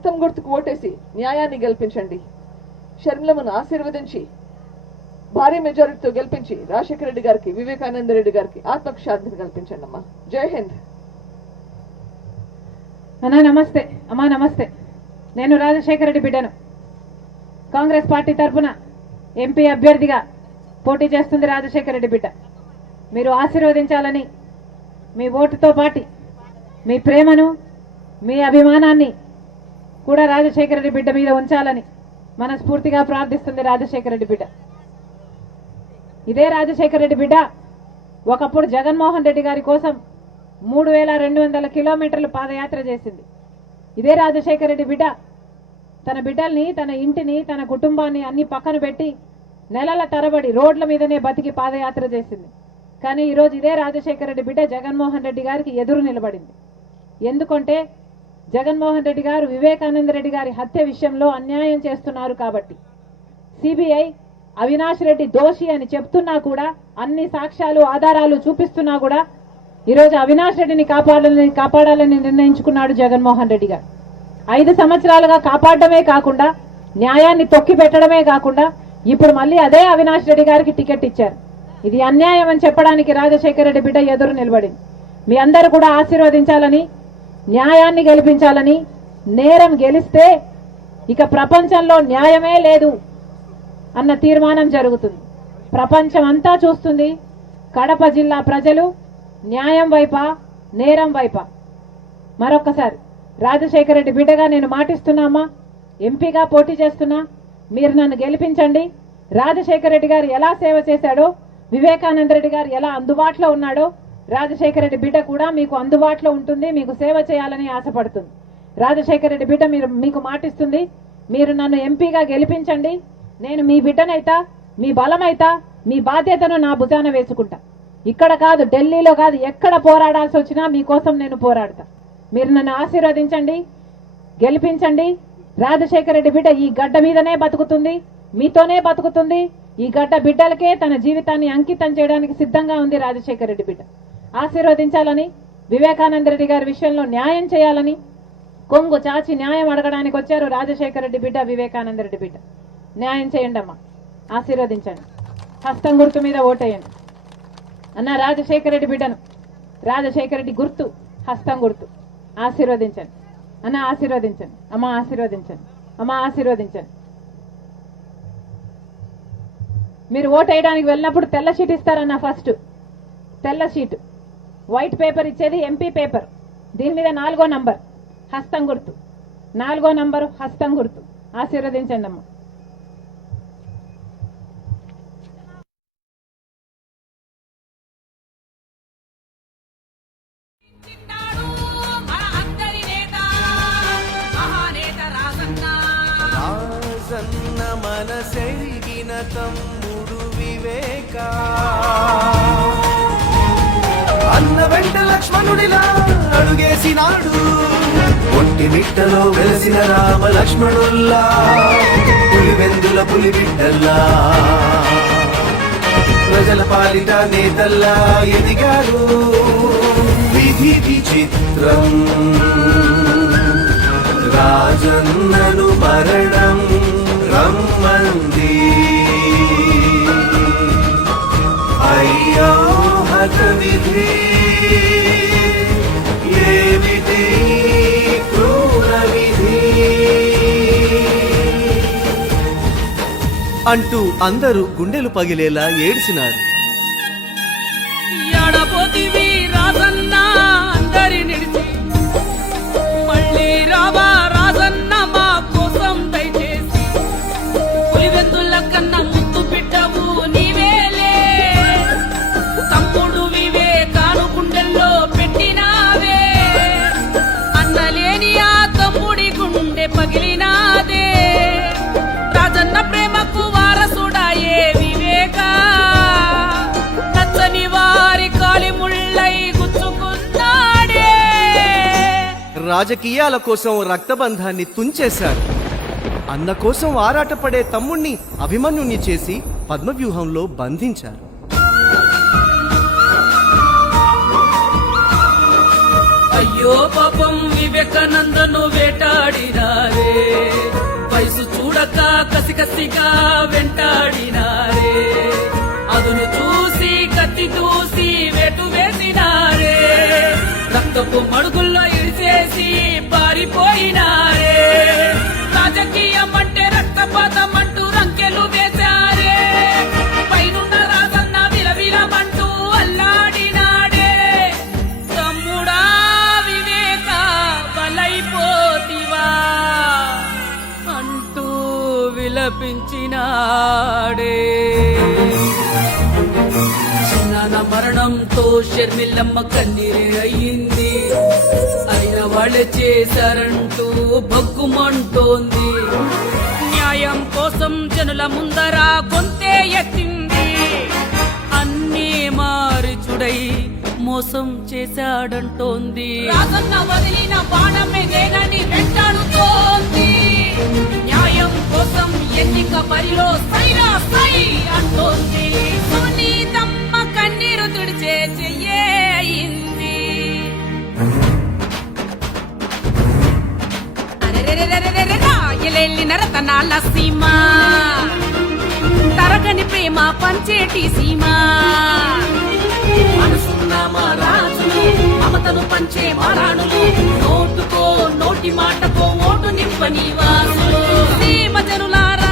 హస్తం గుర్తుకు ఓటేసి న్యాయాన్ని గెలిపించండి. షర్మిలమును ఆశీర్వదించి భారీ మెజారిటీతో గెలిపించి రాజశేఖర రెడ్డి గారికి వివేకానంద రెడ్డి గారికి ఆత్మక్షాంతిని కల్పించండి అమ్మా. జై హింద్. అన్నా నమస్తే. అమ్మా నమస్తే. నేను రాజశేఖర రెడ్డి బిడ్డను. కాంగ్రెస్ పార్టీ తరఫున ఎంపీ అభ్యర్థిగా పోటీ చేస్తుంది రాజశేఖర రెడ్డి బిడ్డ. మీరు ఆశీర్వదించాలని మీ ఓటుతో పాటి మీ ప్రేమను మీ అభిమానాన్ని కూడా రాజశేఖర రెడ్డి బిడ్డ మీద ఉంచాలని మనస్ఫూర్తిగా ప్రార్థిస్తుంది రాజశేఖర రెడ్డి బిడ్డ. ఇదే రాజశేఖర రెడ్డి బిడ్డ ఒకప్పుడు జగన్మోహన్ రెడ్డి గారి కోసం మూడు వేల రెండు వందల కిలోమీటర్లు పాదయాత్ర చేసింది. ఇదే రాజశేఖర రెడ్డి బిడ్డ తన బిడ్డల్ని తన ఇంటిని తన కుటుంబాన్ని అన్ని పక్కన పెట్టి నెలల తరబడి రోడ్ల మీదనే బతికి పాదయాత్ర చేసింది. కానీ ఈరోజు ఇదే రాజశేఖర రెడ్డి బిడ్డ జగన్మోహన్ రెడ్డి గారికి ఎదురు నిలబడింది. ఎందుకంటే జగన్మోహన్ రెడ్డి గారు వివేకానంద రెడ్డి గారి హత్య విషయంలో అన్యాయం చేస్తున్నారు కాబట్టి. సిబిఐ అవినాష్ రెడ్డి దోషి అని చెప్తున్నా కూడా అన్ని సాక్ష్యాలు ఆధారాలు చూపిస్తున్నా కూడా ఈరోజు అవినాష్ రెడ్డిని కాపాడాలని కాపాడాలని నిర్ణయించుకున్నాడు జగన్మోహన్ రెడ్డి గారు. ఐదు సంవత్సరాలుగా కాపాడడమే కాకుండా న్యాయాన్ని తొక్కి పెట్టడమే కాకుండా ఇప్పుడు మళ్ళీ అదే అవినాష్ రెడ్డి గారికి టికెట్ ఇచ్చారు. ఇది అన్యాయం అని చెప్పడానికి రాజశేఖర రెడ్డి బిడ్డ ఎదురు నిలబడింది. మీ అందరూ కూడా ఆశీర్వదించాలని న్యాయాన్ని గెలిపించాలని నేరం గెలిస్తే ఇక ప్రపంచంలో న్యాయమే లేదు అన్న తీర్మానం జరుగుతుంది. ప్రపంచం అంతా చూస్తుంది కడప జిల్లా ప్రజలు న్యాయం వైపా నేరం వైపా. మరొకసారి రాజశేఖర రెడ్డి బిడ్డగా నేను మాటిస్తున్నామా? ఎంపీగా పోటీ చేస్తున్నా? మీరు నన్ను గెలిపించండి. రాజశేఖర రెడ్డి గారు ఎలా సేవ చేశాడో వివేకానంద రెడ్డి గారు ఎలా అందుబాటులో ఉన్నాడో రాజశేఖర రెడ్డి బిడ్డ కూడా మీకు అందుబాటులో ఉంటుంది మీకు సేవ చేయాలని ఆశపడుతుంది. రాజశేఖర రెడ్డి బిడ్డ మీరు మీకు మాటిస్తుంది. మీరు నన్ను ఎంపీగా గెలిపించండి. నేను మీ బిడ్డనైతా మీ బలమైతా మీ బాధ్యతను నా భుజాన వేసుకుంటా. ఇక్కడ కాదు ఢిల్లీలో కాదు ఎక్కడ పోరాడాల్సి వచ్చినా మీకోసం నేను పోరాడతా. మీరు నన్ను ఆశీర్వదించండి గెలిపించండి. రాజశేఖర రెడ్డి బిడ్డ ఈ గడ్డ మీదనే బతుకుతుంది మీతోనే బతుకుతుంది. ఈ గడ్డ బిడ్డలకే తన జీవితాన్ని అంకితం చేయడానికి సిద్ధంగా ఉంది రాజశేఖర రెడ్డి బిడ్డ. ఆశీర్వదించాలని వివేకానంద రెడ్డి గారి విషయంలో న్యాయం చేయాలని కొంగు చాచి న్యాయం అడగడానికి వచ్చారు రాజశేఖర రెడ్డి బిడ్డ వివేకానంద రెడ్డి బిడ్డ. న్యాయం చేయండి అమ్మా ఆశీర్వదించండి. హస్తం గుర్తు మీద ఓటేయండి. అన్న రాజశేఖర రెడ్డి బిడ్డను. రాజశేఖర రెడ్డి గుర్తు హస్తం గుర్తు. ఆశీర్వదించండి. అన్న ఆశీర్వదించండి. అమ్మ ఆశీర్వదించండి. అమ్మ ఆశీర్వదించండి. మీరు ఓటు వేయడానికి వెళ్ళినప్పుడు తెల్ల షీట్ ఇస్తారన్న ఫస్ట్. తెల్ల షీట్. వైట్ పేపర్ ఇచ్చేది ఎంపీ పేపర్ దీని మీద నాలుగో నంబర్ హస్తం గుర్తు. నాలుగో నంబరు హస్తం గుర్తు. ఆశీర్వదించండి అమ్మ. మనసెరిగిన తమ్ముడు వివేక. అన్న వెంట లక్ష్మణుడిలా అడుగేసినాడు. ఒంటి మిట్టలో వెలసిన రామ లక్ష్మణుల్లా పులివెందుల పులి బిడ్డల్లా ప్రజల పాలిట నేతల్లా ఎదిగారు విధి విచిత్రం రాజన్నను మరణం రమ్మంది. అయ్యో హత విధి విధి అంటూ అందరూ గుండెలు పగిలేలా ఏడ్చినారు. రాజకీయాల కోసం రక్తబంధాన్ని తుంచేశారు. అన్న కోసం ఆరాటపడే తమ్ముణ్ణి అభిమన్యుణ్ణి చేసి పద్మవ్యూహంలో బంధించారు. అయ్యో పాపం వివేకానందను వేటాడినారే. కసిగా వెంటాడినారే. అదును చూసి కత్తి చూసి వెటు వేసినారే. రక్తపు మడుగుల్లో చేసి పారిపోయినారే. రాజకీయం అంటే రక్తపాతం అంటూ రంకెలు వేశారే. పైనున్న రాజన్న విలవిలమంటూ అల్లాడినాడే. తమ్ముడా వివేక బలైపోతివా అంటూ విలపించినాడే. మరణంతో షర్మిల్లమ్మ కన్నీరే అయ్యింది అయిన చేశారంటూ భగ్గుమంటోంది. న్యాయం కోసం జనుల ముందర గొంతే ఎత్తింది. అన్నీ మారిచుడై మోసం చేశాడంటోంది. రాజన్న వదిలిన బాణమేదేనని వెంటాడుతోంది తరగని ప్రేమ పంచేటి సీమ. మనసున్న మా రాజులు మమతను పంచే మారాణులు నోటుకో నోటి మాటకో ఓటు నింపని వాసులు. సీమ జనులారా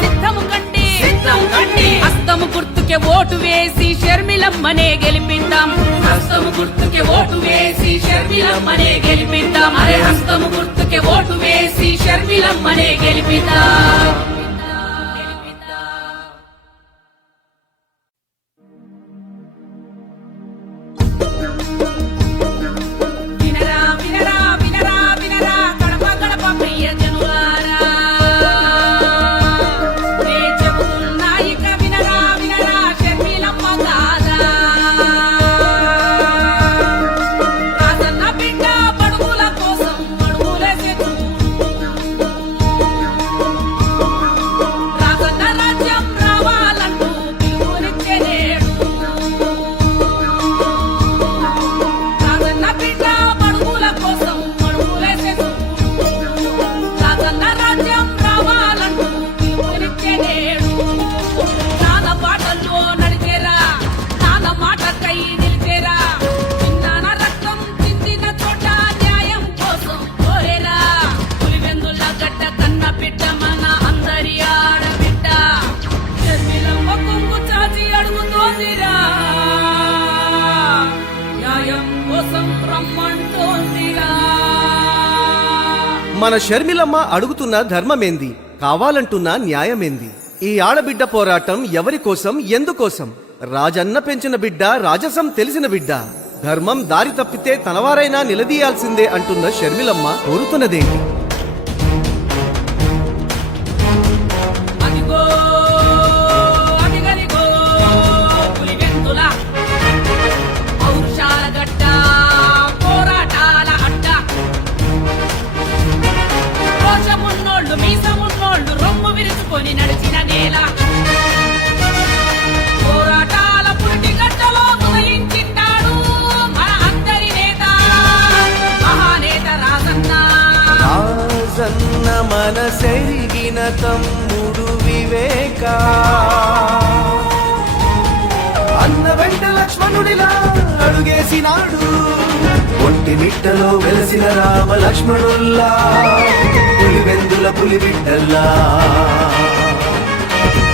సిద్ధము కండి సిద్ధం కండి హస్తము గుర్తుకే ఓటు వేసి షర్మిలమ్మనే గెలిపిద్దాం. హస్తము గుర్తుకే ఓటు వేసి షర్మిలమ్మనే గెలిపిద్దాం. అరే హస్తము గుర్తుకే ఓటు వేసి షర్మిలమ్మనే గెలిపిద్దాం. మన షర్మిలమ్మ అడుగుతున్న ధర్మమేంది? కావాలంటున్న న్యాయమేంది? ఈ ఆడబిడ్డ పోరాటం ఎవరి కోసం ఎందుకోసం? రాజన్న పెంచిన బిడ్డ రాజసం తెలిసిన బిడ్డ. ధర్మం దారి తప్పితే తనవారైనా నిలదీయాల్సిందే అంటున్న షర్మిలమ్మ కోరుతున్నదేంటి? మనసెరిగిన తమ్ముడు వివేక. అన్న వెంట లక్ష్మణుడిలా అడుగేసినాడు. ఒంటి నిట్టలో వెలసిన రామ లక్ష్మణుల్లా పులివెందుల పులి బిడ్డల్లా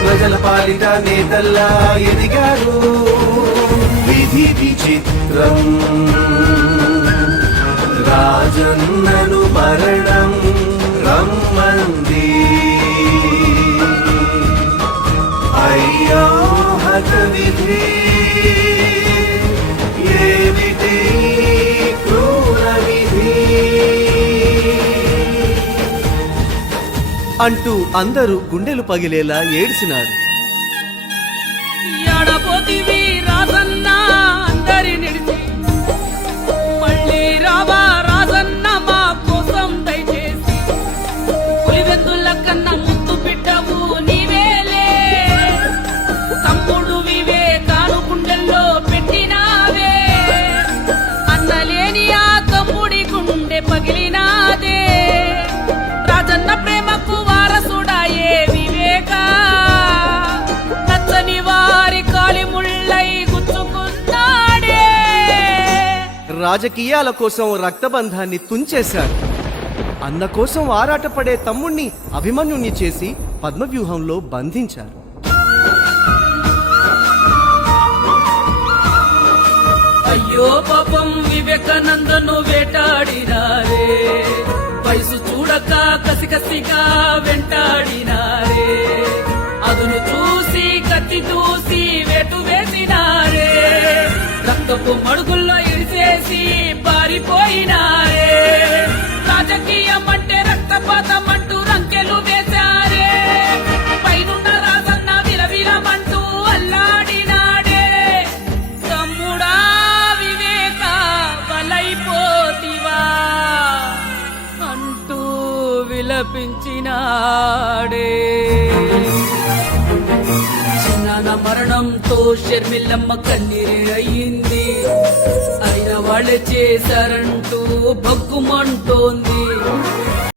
ప్రజల పాలిట నేతల్లా ఎదిగారు విధి విచిత్రం. రాజన్నను మరణం విధి ఏమిటి క్రూర విధి అంటూ అందరూ గుండెలు పగిలేలా ఏడ్చినారు రాజకీయాల కోసం రక్తబంధాన్ని తుంచేశారు. అన్న కోసం ఆరాటపడే తమ్ముణ్ణి అభిమన్యుణ్ణి చేసి పద్మవ్యూహంలో బంధించారు. అయ్యో పాపం వివేకానందను వేటాడినారే. వయసు చూడక కసికసిగా వెంటాడినారే. అదును చూసి కత్తి చూసి వేటు వేసినారే. రక్తపు మడుగుల్లో విలపించినాడే చిన్న మరణంతో షర్మిల్లమ్మ కన్నీరే అయ్యింది. అయిన వాళ్ళే చేశారంటూ బగ్గుమంటోంది